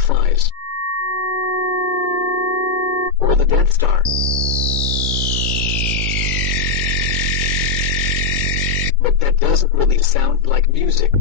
fireflies. Or the Death Star. But that doesn't really sound like music.